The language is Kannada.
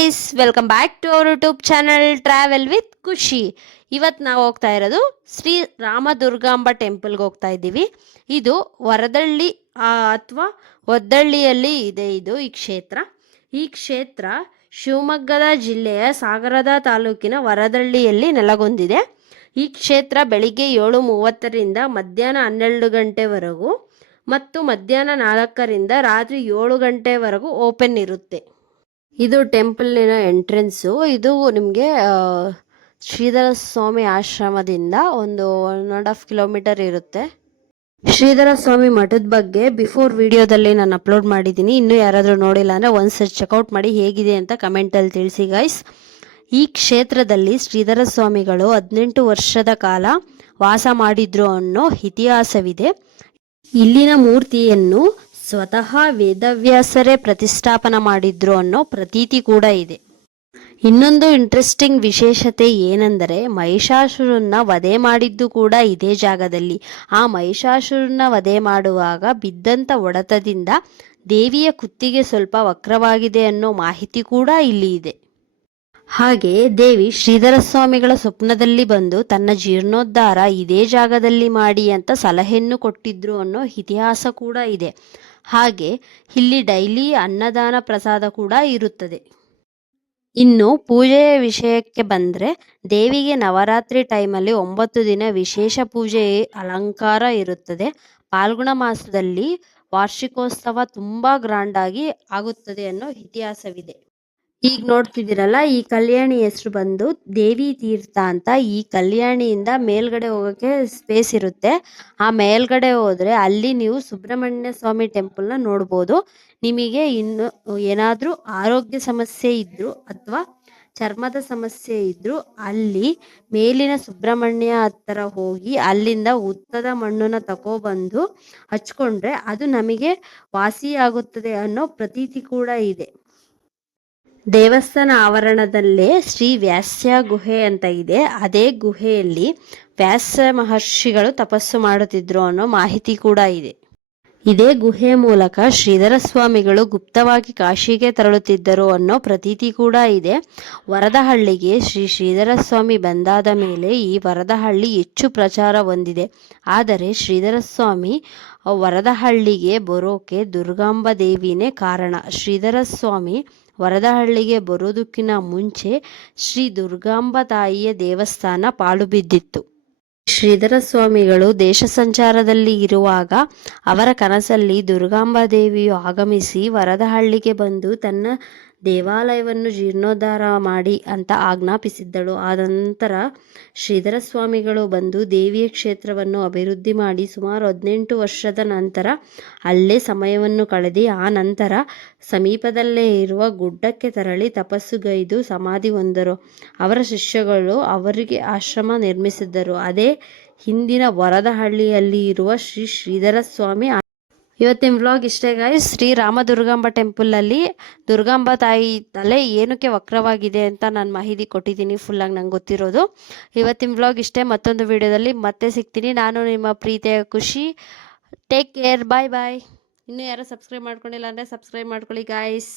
Guys, welcome back to our YouTube channel travel with Khushi. ಇವತ್ತು ನಾವು ಹೋಗ್ತಾ ಇರೋದು ಶ್ರೀ ರಾಮದುರ್ಗಾಂಬ ಟೆಂಪಲ್ಗೆ ಹೋಗ್ತಾ ಇದ್ದೀವಿ. ಇದು ವರದಳ್ಳಿ ಅಥವಾ ಒದ್ದಳ್ಳಿಯಲ್ಲಿ ಇದೆ. ಈ ಕ್ಷೇತ್ರ ಶಿವಮೊಗ್ಗದ ಜಿಲ್ಲೆಯ ಸಾಗರದ ತಾಲೂಕಿನ ವರದಳ್ಳಿಯಲ್ಲಿ ನೆಲೆಗೊಂಡಿದೆ. ಈ ಕ್ಷೇತ್ರ ಬೆಳಿಗ್ಗೆ 7:30ರಿಂದ ಮಧ್ಯಾಹ್ನ 12 ಗಂಟೆವರೆಗೂ ಮತ್ತು ಮಧ್ಯಾಹ್ನ 4ರಿಂದ ರಾತ್ರಿ 7 ಗಂಟೆವರೆಗೂ ಓಪನ್ ಇರುತ್ತೆ. ಇದು ಟೆಂಪಲ್ನ ಎಂಟ್ರೆನ್ಸು. ಇದು ನಿಮಗೆ ಶ್ರೀಧರ ಸ್ವಾಮಿ ಆಶ್ರಮದಿಂದ ಒಂದು 1.5 ಕಿಲೋಮೀಟರ್ ಇರುತ್ತೆ. ಶ್ರೀಧರ ಸ್ವಾಮಿ ಮಠದ ಬಗ್ಗೆ ಬಿಫೋರ್ ವಿಡಿಯೋದಲ್ಲಿ ನಾನು ಅಪ್ಲೋಡ್ ಮಾಡಿದ್ದೀನಿ. ಇನ್ನೂ ಯಾರಾದರೂ ನೋಡಿಲ್ಲ ಅಂದರೆ ಒಂದ್ಸರಿ ಚೆಕ್ಔಟ್ ಮಾಡಿ ಹೇಗಿದೆ ಅಂತ ಕಮೆಂಟಲ್ಲಿ ತಿಳಿಸಿ ಗೈಸ್. ಈ ಕ್ಷೇತ್ರದಲ್ಲಿ ಶ್ರೀಧರ ಸ್ವಾಮಿಗಳು 18 ವರ್ಷದ ಕಾಲ ವಾಸ ಮಾಡಿದ್ರು ಅನ್ನೋ ಇತಿಹಾಸವಿದೆ. ಇಲ್ಲಿನ ಮೂರ್ತಿಯನ್ನು ಸ್ವತಃ ವೇದವ್ಯಾಸರೇ ಪ್ರತಿಷ್ಠಾಪನ ಮಾಡಿದ್ರು ಅನ್ನೋ ಪ್ರತೀತಿ ಕೂಡ ಇದೆ. ಇನ್ನೊಂದು ಇಂಟ್ರೆಸ್ಟಿಂಗ್ ವಿಶೇಷತೆ ಏನೆಂದರೆ ಮಹಿಷಾಸುರನ್ನ ವಧೆ ಮಾಡಿದ್ದು ಕೂಡ ಇದೇ ಜಾಗದಲ್ಲಿ. ಆ ಮಹಿಷಾಸುರನ್ನ ವಧೆ ಮಾಡುವಾಗ ಬಿದ್ದಂಥ ಹೊಡೆತದಿಂದ ದೇವಿಯ ಕುತ್ತಿಗೆ ಸ್ವಲ್ಪ ವಕ್ರವಾಗಿದೆ ಅನ್ನೋ ಮಾಹಿತಿ ಕೂಡ ಇಲ್ಲಿ ಇದೆ. ಹಾಗೆ ದೇವಿ ಶ್ರೀಧರ ಸ್ವಾಮಿಗಳ ಸ್ವಪ್ನದಲ್ಲಿ ಬಂದು ತನ್ನ ಜೀರ್ಣೋದ್ಧಾರ ಇದೇ ಜಾಗದಲ್ಲಿ ಮಾಡಿ ಅಂತ ಸಲಹೆಯನ್ನು ಕೊಟ್ಟಿದ್ರು ಅನ್ನೋ ಇತಿಹಾಸ ಕೂಡ ಇದೆ. ಹಾಗೆ ಇಲ್ಲಿ ಡೈಲಿ ಅನ್ನದಾನ ಪ್ರಸಾದ ಕೂಡ ಇರುತ್ತದೆ. ಇನ್ನು ಪೂಜೆಯ ವಿಷಯಕ್ಕೆ ಬಂದರೆ ದೇವಿಗೆ ನವರಾತ್ರಿ ಟೈಮಲ್ಲಿ 9 ದಿನ ವಿಶೇಷ ಪೂಜೆ ಅಲಂಕಾರ ಇರುತ್ತದೆ. ಫಾಲ್ಗುಣ ಮಾಸದಲ್ಲಿ ವಾರ್ಷಿಕೋತ್ಸವ ತುಂಬ ಗ್ರ್ಯಾಂಡಾಗಿ ಆಗುತ್ತದೆ ಅನ್ನೋ ಇತಿಹಾಸವಿದೆ. ಈಗ ನೋಡ್ತಿದ್ದೀರಲ್ಲ, ಈ ಕಲ್ಯಾಣಿ ಹೆಸರು ಬಂದು ದೇವಿ ತೀರ್ಥ ಅಂತ. ಈ ಕಲ್ಯಾಣಿಯಿಂದ ಮೇಲ್ಗಡೆ ಹೋಗೋಕ್ಕೆ ಸ್ಪೇಸ್ ಇರುತ್ತೆ. ಆ ಮೇಲ್ಗಡೆ ಹೋದರೆ ಅಲ್ಲಿ ನೀವು ಸುಬ್ರಹ್ಮಣ್ಯ ಸ್ವಾಮಿ ಟೆಂಪಲ್ನ ನೋಡ್ಬೋದು. ನಿಮಗೆ ಇನ್ನು ಏನಾದರೂ ಆರೋಗ್ಯ ಸಮಸ್ಯೆ ಇದ್ದರೂ ಅಥವಾ ಚರ್ಮದ ಸಮಸ್ಯೆ ಇದ್ದರೂ ಅಲ್ಲಿ ಮೇಲಿನ ಸುಬ್ರಹ್ಮಣ್ಯ ಹತ್ತಿರ ಹೋಗಿ ಅಲ್ಲಿಂದ ಉತ್ತದ ಮಣ್ಣನ್ನು ತಗೊಬಂದು ಹಚ್ಕೊಂಡ್ರೆ ಅದು ನಮಗೆ ವಾಸಿಯಾಗುತ್ತದೆ ಅನ್ನೋ ಪ್ರತೀತಿ ಕೂಡ ಇದೆ. ದೇವಸ್ಥಾನ ಆವರಣದಲ್ಲೇ ಶ್ರೀ ವ್ಯಾಸ್ಯ ಗುಹೆ ಅಂತ ಇದೆ. ಅದೇ ಗುಹೆಯಲ್ಲಿ ವ್ಯಾಸ ಮಹರ್ಷಿಗಳು ತಪಸ್ಸು ಮಾಡುತ್ತಿದ್ರು ಅನ್ನೋ ಮಾಹಿತಿ ಕೂಡ ಇದೆ. ಇದೇ ಗುಹೆ ಮೂಲಕ ಶ್ರೀಧರ ಸ್ವಾಮಿಗಳು ಗುಪ್ತವಾಗಿ ಕಾಶಿಗೆ ತೆರಳುತ್ತಿದ್ದರು ಅನ್ನೋ ಪ್ರತೀತಿ ಕೂಡ ಇದೆ. ವರದಹಳ್ಳಿಗೆ ಶ್ರೀಧರ ಸ್ವಾಮಿ ಬಂದಾದ ಮೇಲೆ ಈ ವರದಹಳ್ಳಿ ಹೆಚ್ಚು ಪ್ರಚಾರ ಹೊಂದಿದೆ. ಆದರೆ ಶ್ರೀಧರ ಸ್ವಾಮಿ ವರದಹಳ್ಳಿಗೆ ಬರೋಕೆ ದುರ್ಗಾಂಬ ದೇವಿನೇ ಕಾರಣ. ಶ್ರೀಧರ ಸ್ವಾಮಿ ವರದಹಳ್ಳಿಗೆ ಬರೋದಕ್ಕಿಂತ ಮುಂಚೆ ಶ್ರೀ ದುರ್ಗಾಂಬ ತಾಯಿಯ ದೇವಸ್ಥಾನ ಪಾಳು ಬಿದ್ದಿತ್ತು. ಶ್ರೀಧರ ಸ್ವಾಮಿಗಳು ದೇಶ ಸಂಚಾರದಲ್ಲಿ ಇರುವಾಗ ಅವರ ಕನಸಲ್ಲಿ ದುರ್ಗಾಂಬ ದೇವಿಯು ಆಗಮಿಸಿ ವರದಹಳ್ಳಿಗೆ ಬಂದು ತನ್ನ ದೇವಾಲಯವನ್ನು ಜೀರ್ಣೋದ್ಧಾರ ಮಾಡಿ ಅಂತ ಆಜ್ಞಾಪಿಸಿದ್ದಳು. ಆನಂತರ ಶ್ರೀಧರ ಸ್ವಾಮಿಗಳು ಬಂದು ದೇವಿಯ ಕ್ಷೇತ್ರವನ್ನು ಅಭಿವೃದ್ಧಿ ಮಾಡಿ ಸುಮಾರು 18 ವರ್ಷದ ನಂತರ ಅಲ್ಲೇ ಸಮಯವನ್ನು ಕಳೆದಿ ಆ ನಂತರ ಸಮೀಪದಲ್ಲೇ ಇರುವ ಗುಡ್ಡಕ್ಕೆ ತೆರಳಿ ತಪಸ್ಸುಗೈದು ಸಮಾಧಿ ಹೊಂದರು. ಅವರ ಶಿಷ್ಯಗಳು ಅವರಿಗೆ ಆಶ್ರಮ ನಿರ್ಮಿಸಿದ್ದರು. ಅದೇ ಹಿಂದಿನ ವರದಹಳ್ಳಿಯಲ್ಲಿ ಇರುವ ಶ್ರೀಧರ ಸ್ವಾಮಿ. ಇವತ್ತಿನ ವ್ಲಾಗ್ ಇಷ್ಟೇ ಗಾಯ್ಸ್. ಶ್ರೀ ರಾಮದುರ್ಗಾಂಬ ಟೆಂಪಲಲ್ಲಿ ದುರ್ಗಾಂಬ ತಾಯಿ ತಲೆ ಏನಕ್ಕೆ ವಕ್ರವಾಗಿದೆ ಅಂತ ನಾನು ಮಾಹಿತಿ ಕೊಟ್ಟಿದ್ದೀನಿ ಫುಲ್ಲಾಗಿ ನಂಗೆ ಗೊತ್ತಿರೋದು. ಇವತ್ತಿನ ವ್ಲಾಗ್ ಇಷ್ಟೇ. ಮತ್ತೊಂದು ವಿಡಿಯೋದಲ್ಲಿ ಮತ್ತೆ ಸಿಗ್ತೀನಿ. ನಾನು ನಿಮ್ಮ ಪ್ರೀತಿಯ Khushi. Take care. Bye bye. ಇನ್ನೂ ಯಾರು ಸಬ್ಸ್ಕ್ರೈಬ್ ಮಾಡ್ಕೊಂಡಿಲ್ಲ ಅಂದರೆ ಸಬ್ಸ್ಕ್ರೈಬ್ ಮಾಡ್ಕೊಳ್ಳಿ ಗಾಯ್ಸ್.